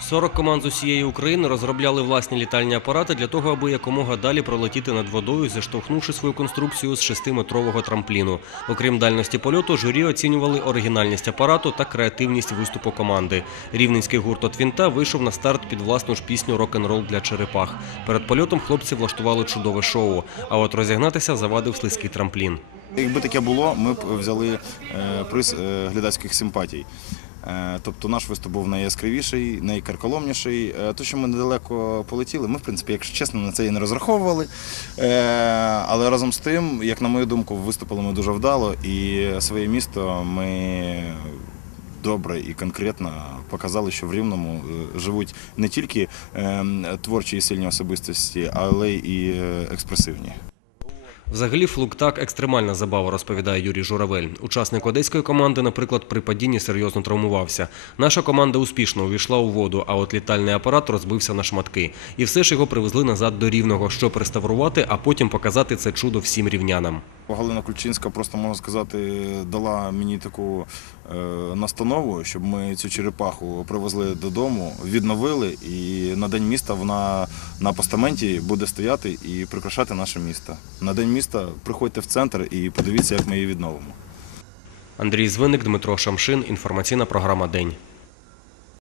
40 команд з усієї України розробляли власні літальні апарати для того, аби якомога далі пролетіти над водою, зіштовхнувши свою конструкцію з 6-метрового трампліну. Окрім дальності польоту, журі оцінювали оригінальність апарату та креативність виступу команди. Рівненський гурт от вийшов на старт під власну ж пісню Рок-н-рол для черепах. Перед польотом хлопці влаштували чудове шоу. А от розігнатися завадив слизький трамплін. Якби таке було, ми б взяли е, приз е, глядацьких симпатій. Е, Тобто наш виступ був найяскравіший, найкарколомніший. Е, То, що ми недалеко полетіли, ми, в принципі, якщо чесно, на це і не розраховували. Е, Але разом з тим, як на мою думку, виступили ми дуже вдало, і своє місто ми добре і конкретно показали, що в Рівному е, живуть не тільки е, творчі і сильні особистості, але і експресивні. Взагалі, флуктак екстремальна забава, розповідає Юрій Журавель. Учасник одеської команди, наприклад, при падінні серйозно травмувався. Наша команда успішно увійшла у воду, а от літальний апарат розбився на шматки. І все ж його привезли назад до рівного, щоб реставрувати, а потім показати це чудо всім рівнянам. Галина Ключинська просто можна сказати дала мені таку е, настанову, щоб ми цю черепаху привезли додому, відновили, і на день міста вона на постаменті буде стояти і прикрашати наше місто. На день міста приходьте в центр і подивіться, як ми її відновимо. Андрій Звиник, Дмитро Шамшин. Інформаційна програма День.